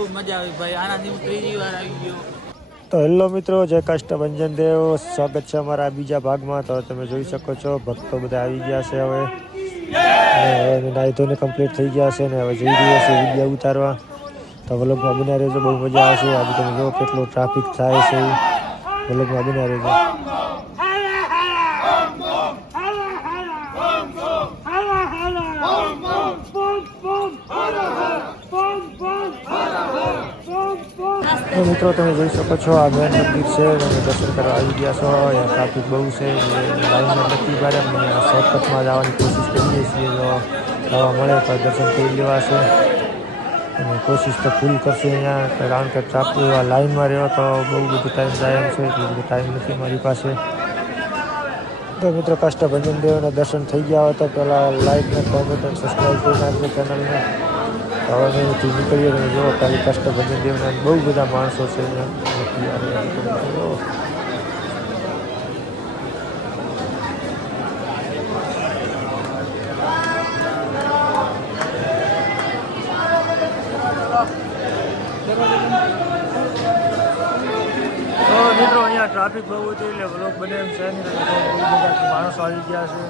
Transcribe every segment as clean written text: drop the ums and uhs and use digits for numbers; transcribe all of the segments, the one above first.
ખૂબ મજા આવી ભાઈ. આનાથી હું ત્રીજી વાર આવી ગયો. તો હેલો મિત્રો, જય કષ્ટભંજન દેવ, સ્વાગત છે અમારા બીજા ભાગમાં. તો તમે જોઈ શકો છો ભક્તો બધા આવી ગયા છે હવે, અને નાહી ધોઈને કમ્પ્લીટ થઈ ગયા છે ને હવે જઈ રહ્યા છે વિડીયો ઉતારવા. તો વ્લોગમાં બન્યા રહેજો, બહુ મજા આવશે. આજે તમે જો કેટલો ટ્રાફિક થાય છે, વ્લોગમાં બન્યા રહેજો. તો મિત્રો તમે જોઈ શકો છો આ મેન મંદિર છે, તમે દર્શન કરવા આવી ગયા છો. અહીંયા ટ્રાફિક બહુ છે, લાઈનમાં નથી ભારે, અમે શોર્ટકટમાં જવાની કોશિશ કરીએ છીએ. જો દવા મળે તો દર્શન કરી લેવા છે, અને કોશિશ તો ફૂલ કરશું અહીંયા, કારણ કે ટ્રાફિક લાઈનમાં રહ્યો તો બહુ બધો ટાઈમ જાય એમ છે, એટલો બધો ટાઈમ નથી મારી પાસે. તો મિત્રો કષ્ટભંજન દેવના દર્શન થઈ ગયા હોય તો પહેલાં લાઈક ને કોમેન્ટ અને સબસ્ક્રાઈબ કરી નાખજો ચેનલને. હવે અમે અહીંથી નીકળીએ તમે જુઓ ખાલી કષ્ટભંજન દેવના બહુ બધા માણસો છે અહીંયા. તો મિત્રો અહીંયા ટ્રાફિક બહુ હતું એટલે વ્લોગ બને એમ છે નહીં, બહુ બધા માણસો આવી ગયા છે.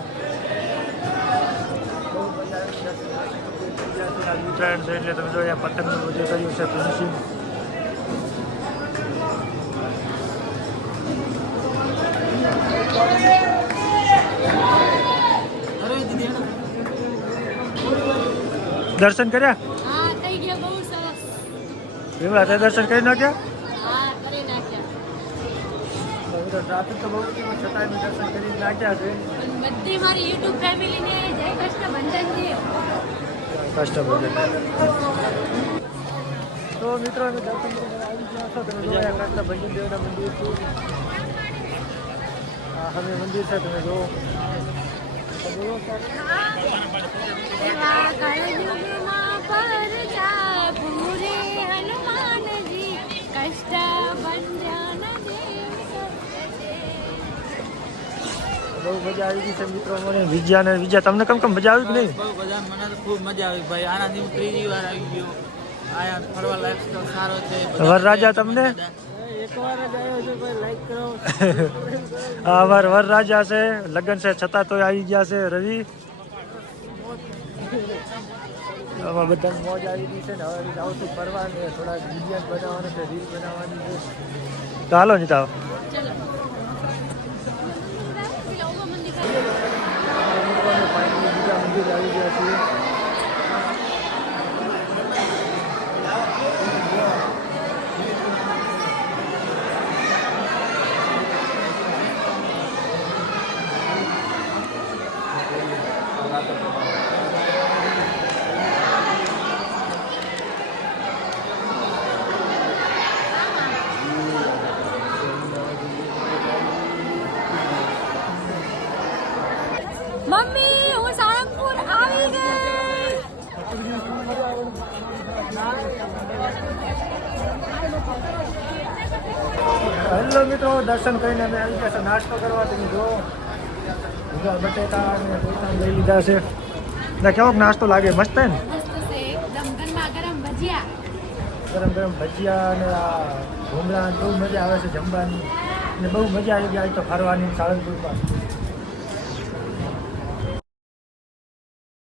ઉત્તરાયણ છે એટલે તમે જો અહીંયા પતંગનું બધું કર્યું છે ફિનિશિંગ. દર્શન કર્યા? એવડા તે દર્શન કરી નાખ્યા? ટ્રાફિક તો બહુ હતી છતાં દર્શન કરી નાખ્યા છે. બધી મારી યુટ્યુબ ફેમિલીને જય કષ્ટભંજનજી. કષ્ટભંજન. તો મિત્રો અમે દર્શન કરવા આવી ગયા છો. તમે જોયા કષ્ટભંજન દેવના મંદિર છે. આ હવે મંદિર છે, તમે જુઓ. બહુ મજા આવી ગઈ છે મિત્રો મને. વિજયા તમને કેમ મજા આવી કે નહીં? બહુ બધા મને તો ખૂબ મજા આવી ભાઈ. આનાથી હું ત્રીજી વાર આવી ગયો. આયા ફરવા લાયક સ્થળ સારો છે. વરરાજા તમને એકવાર જ આવ્યો છે ભાઈ, લાઈક કરો. અમાર વરરાજા છે, લગ્ન છે છતાં તો આવી ગયા છે. રવિ આમાં બધા મોજ આવી ગઈ છે ને. હવે જાઉં છું ફરવા ને થોડા વિડીયો બનાવવાનું છે, રીલ બનાવવાની છે. તો હાલો નીતા મંદિર આવી ગયા છીએ. મમ્મી હું સાળંગપુર આવી ગઈ. હેલો મિત્રો, દર્શન કરીને અમે આવી ગયા છે નાસ્તો કરવા. તમે જો બટેટા અને કોઈતા લઈ લીધા છે. ના કેવો નાસ્તો લાગે? મસ્ત હે ને? મસ્ત છે એકદમ. ગરમા ગરમ ભજીયા, ગરમ ગરમ ભજીયા અને આ ભૂંગળા બહુ મજા આવે છે જમવાની, અને બહુ મજા આવી ગઈ આજ તો ફરવાની સાળંગપુરમાં.